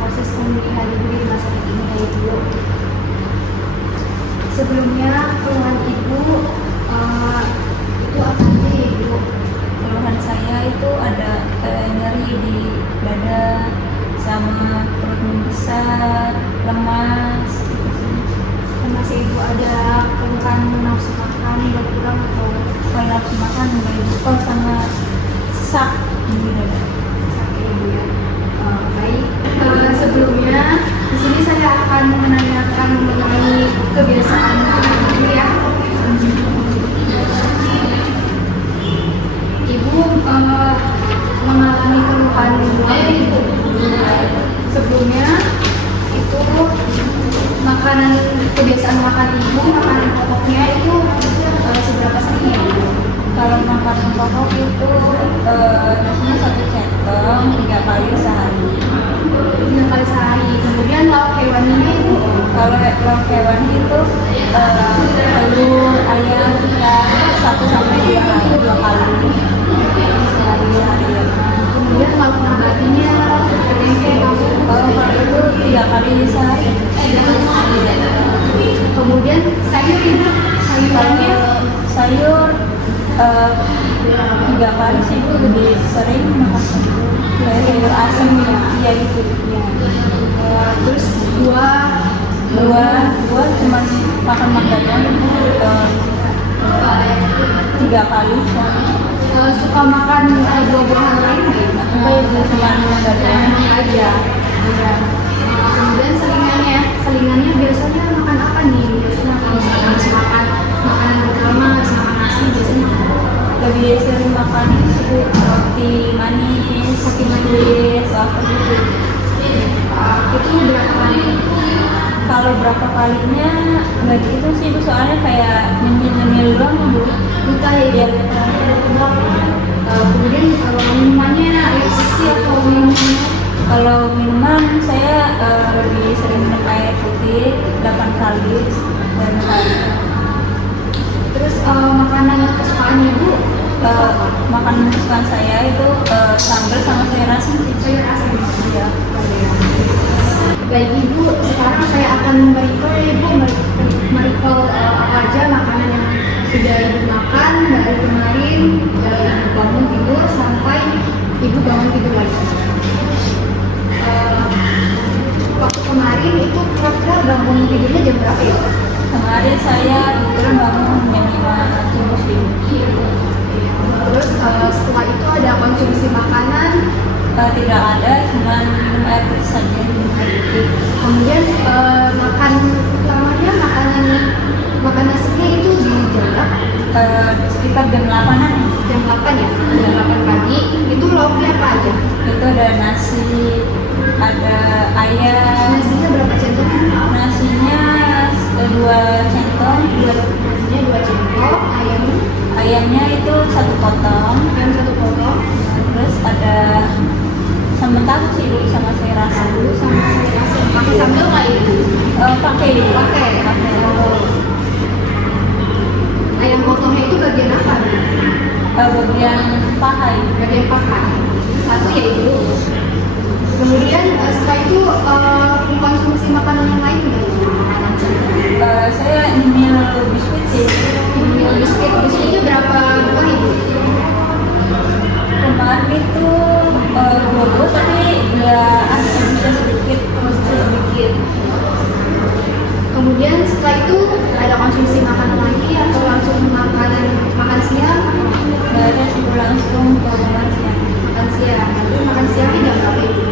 proses pemulihan ibu di rumah sakit ini ya ibu. Sebelumnya keluhan ibu itu apa sih ibu? Keluhan saya itu ada nyeri di dada sama perut membesar, lemas gitu sih. Masih ibu ada keluhan nafsu makan berkurang atau Kalau nafsu makan mulai lupa sama sesak di dada. sakit ibu ya? Baik. Sebelumnya di sini saya akan menanyakan mengenai kebiasaan ibu ya. Ibu mengalami keluhan ibu sebelumnya itu makanan kebiasaan makan ibu, makanan pokoknya itu seberapa sering ya ibu? Kalau makanan pokok itu nasinya 1 centong 3 kali sehari. 3 kali sehari. Kemudian lauk hewaninya ibu? Kalau lauk hewani itu telur, ayam, ikan 1 sampai 2 kali sehari. Kemudian lauk nabatinya tempe, kangkung. Kalau itu 3 kali sehari. Kemudian sayur ibu, sayurannya Sayur 3 kali sih ibu lebih sering makan sayur asam ya, iya gitu ya. terus Buah cuman makan mangga doang ibu 3 kali. suka makan buah-buahan lain nggak ibu? Enggak ibu cuman mangga doang Aja. Kemudian selingannya biasanya makan apa nih? Biasanya kalau misalkan habis makan makanan utama, habis makan nasi biasanya lebih sering makan itu roti manis, apa gitu. itu berapa kali? Kalau berapa kalinya nggak gitu sih ibu, soalnya kayak nyemil doang ibu. Lupa ya Biar kemudian kalau minumannya air putih atau minuman kalau minuman saya lebih sering minum air putih 8 kali dan hari. terus makanan kesukaan ibu Makanan kesukaan saya itu sambal sama sayur asam sih. sayur asam Iya. baik ibu, sekarang saya akan merecall ya ibu, merecall apa aja makanan yang sudah ibu makan dari kemarin, dari ibu bangun tidur sampai ibu bangun tidur lagi. Waktu kemarin itu kira-kira bangun tidurnya jam berapa ya? Kemarin saya kebetulan bangun jam 5 subuh sih. Terus setelah itu ada konsumsi makanan, Tidak ada, cuma minum air putih saja. kemudian makan utamanya makan nasinya itu di jam berapa? Sekitar jam 8-an. Jam 8 ya? Jam 8 pagi. Itu lauknya apa aja? Itu ada nasi, ada ayam. Nasinya berapa centong? Nasinya 2 centong, Nasinya 2 centong, ayamnya itu 1 potong. ayam 1 potong, Terus ada sambal tahu sih ibu sama sayur asam. sama sayur asam. Pakai sambal nggak ibu? Pakai. Ayam potongnya itu bagian apa? Bagian paha ibu. Bagian paha. Satu ya ibu. Kemudian setelah itu mengkonsumsi makanan yang lain nggak ibu? Saya nyemil biskuit sih. Biskuitnya berapa buah ibu? Kemarin itu 2 tapi nggak asam, bisa sedikit. Kemudian setelah itu ada konsumsi makanan lagi atau langsung makan siang? Nggak ada sih ibu, langsung ke makan siang. Makan siang. Nanti makan siangnya jam berapa ibu?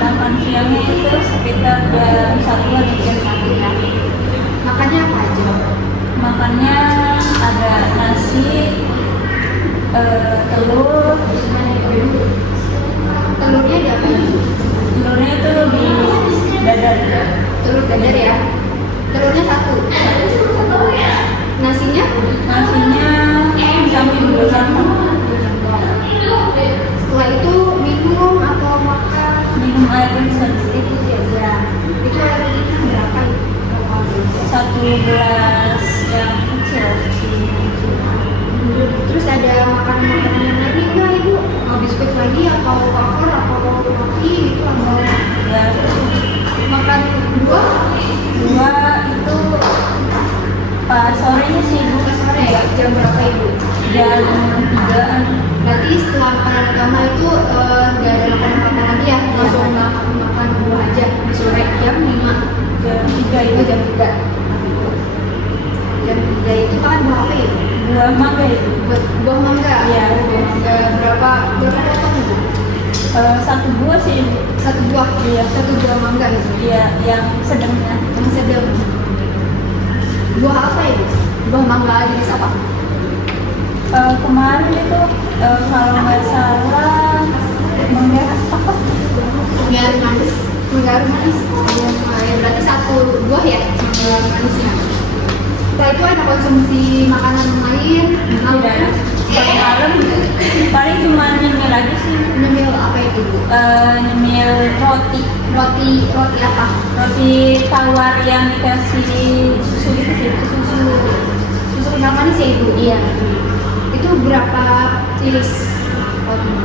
Makan siangnya itu sekitar jam 1-an. Jam 1 ya. Makannya apa aja? Makannya ada nasi, telur. Telurnya di apa ibu? Telurnya itu di dadar. Telur dadar ya. Telurnya 1. Nasinya? Nasinya sampai 2 centong. Setelah itu minum atau makan? Minum air putih Itu aja. Itu air putihnya berapa ibu? 1 gelas yang kecil. Terus ada makanan yang lain nggak ibu? Mau biskuit lagi atau wafer atau roti gitu? jam 3-an. Berarti setelah makanan utama itu nggak ada makanan apa lagi ya? Langsung makan buah aja di sore jam 5. Jam 3 Oh, itu jam 3. Jam 3 itu makan buah apa ya? buah mangga itu. Buah mangga? Iya. Buah mangga berapa potong itu? Satu buah sih. Satu buah? Iya. Satu buah mangga gitu? Iya, yang sedangnya. Yang sedang. Buah apa itu? Buah mangga jenis apa? Kemarin itu kalau nggak salah mangga apa? Mangga manis. Mangga manis. Ya, berarti satu buah ya? Mangga manisnya. Setelah itu ada konsumsi makanan lain? Tidak ada. Paling malam paling cuma nyemil aja sih. Nyemil apa itu Bu? Nyemil roti. Roti apa? Roti tawar yang dikasih susu gitu sih. Susu yang manis ya Ibu? Iya. Itu berapa iris rotinya?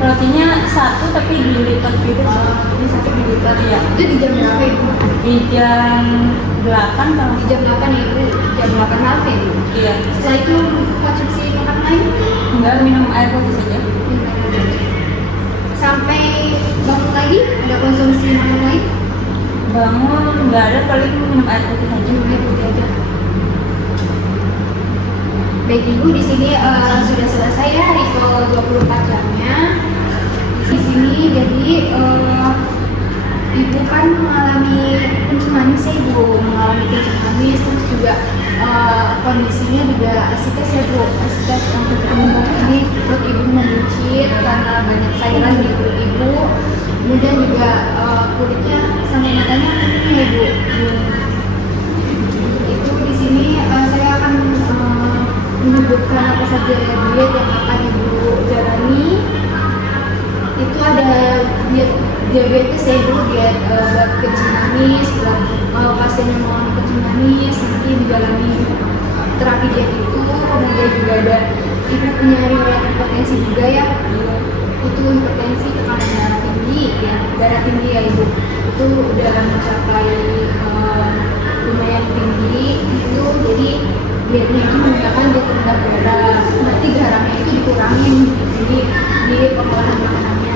Rotinya satu tapi dilipat gitu. Ini satu dilipat Iya. Itu di jam berapa Ibu? Di jam 8 kalau Di jam 8 ya Ibu? Jam 8 malam ya Ibu? iya. Setelah itu konsumsi makanan lain? Enggak, minum air putih saja. Sampai bangun lagi ada konsumsi makanan lain? Bangun enggak ada, paling minum air putih saja. Minum air putih aja. Baik Ibu, di sini sudah selesai ya recall 24 jamnya. Di sini jadi Ibu kan mengalami kencing manis ya Ibu, mengalami kencing manis, terus juga kondisinya juga asites ya Bu, asites yang berkembang ini perut Ibu membuncit karena banyak cairan di perut Ibu, kemudian juga kulitnya sampai matanya kuning ya Bu. Itu di sini saya akan menyebutkan apa saja diet yang akan Ibu jalani. Itu ada diet diabetes ya Ibu, diet buat kencing manis, buat pasien yang mengalami kencing manis nanti dijalani terapi diet itu. Kemudian juga ada Ibu punya riwayat hipertensi juga ya, itu hipertensi, tekanan darah tinggi ya, darah tinggi ya Ibu, itu udah mencapai lumayan tinggi itu. Jadi dietnya itu menggunakan diet rendah garam, berarti garamnya itu dikurangin jadi di pengolahan makanannya.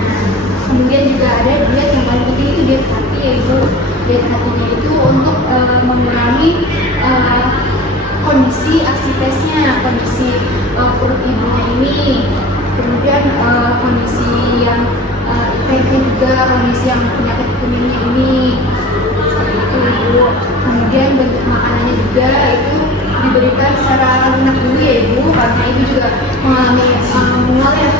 Kemudian juga ada diet yang paling penting itu diet hati ya Ibu. Diet hatinya itu untuk mengurangi kondisi asitesnya, kondisi perut ibunya ini. Kemudian kondisi yang IPK juga, kondisi yang penyakit kuningnya ini. Seperti itu Ibu. Kemudian bentuk makanannya juga itu diberikan secara lunak dulu ya Ibu, karena Ibu juga mengalami mual ya,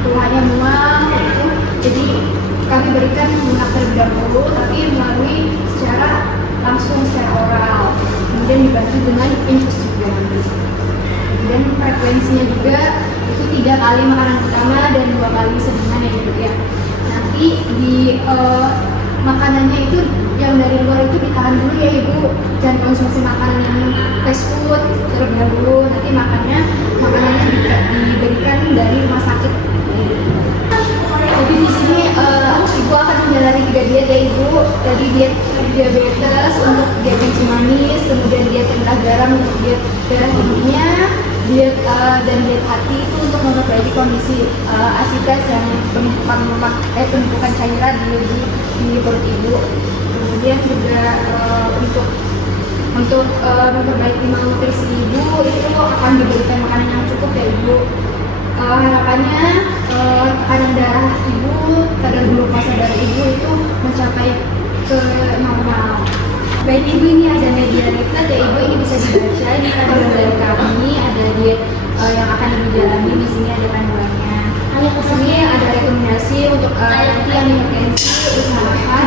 keluarnya mual itu. Jadi kami berikan lunak terlebih dahulu, tapi melalui secara langsung secara oral. Kemudian dibantu dengan infus juga. Dan frekuensinya juga itu 3 kali makanan utama dan 2 kali selingan ya Ibu ya. Nanti di makanannya itu yang dari luar itu ditahan dulu ya Ibu, jangan konsumsi makanan yang fast food terlebih dahulu. Nanti makanannya diberikan dari rumah sakit. Jadi di sini Ibu akan menjalani 3 diet ya Ibu. Jadi diet diabetes untuk diet kencing manis, kemudian diet rendah garam untuk diet darah tingginya, diet dan diet hati itu untuk memperbaiki kondisi asites yang penumpukan cairan di perut Ibu. Kemudian juga untuk memperbaiki malnutrisi Ibu itu akan diberikan makanan yang cukup ya Ibu. Harapannya tekanan darah Ibu, kadar glukosa darah Ibu itu mencapai ke normal. Baik Ibu, ini ada media leaflet ya Ibu, ini bisa dibaca. Ini panduan dari kami, ada diet yang akan Ibu jalani. Di sini ada panduannya. Di sini ada rekomendasi untuk nanti yang hipertensi usahakan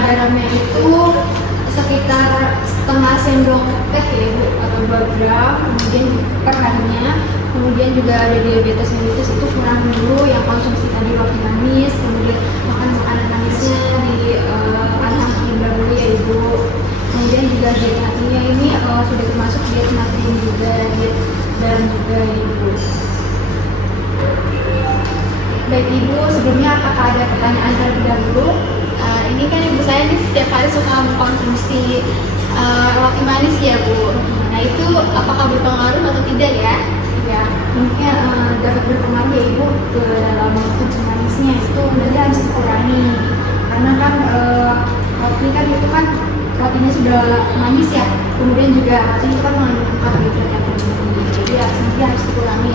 garamnya itu sekitar setengah sendok teh ya Ibu, atau 2 gram kemudian per harinya. Kemudian juga ada diabetes mellitus itu kurang dulu, yang konsumsi tadi roti manis, kemudian makan makanan manisnya di alhamdulillah dahulu ya Ibu. Kemudian juga diet hatinya ini sudah termasuk diet natrium juga, diet garam juga ya Ibu. Baik Ibu, sebelumnya apakah ada pertanyaan terlebih dahulu? Ini kan Ibu saya nih setiap hari suka mengkonsumsi roti manis ya Bu. Nah itu apakah berpengaruh atau tidak ya? ya mungkin dapat berpengaruh ya ibu ke dalam konsumsi manisnya itu nanti harus dikurangi karena kan roti kan itu kan rotinya sudah manis ya, kemudian juga roti itu kan mengandung karbohidrat yang tinggi, jadi ya nanti harus dikurangi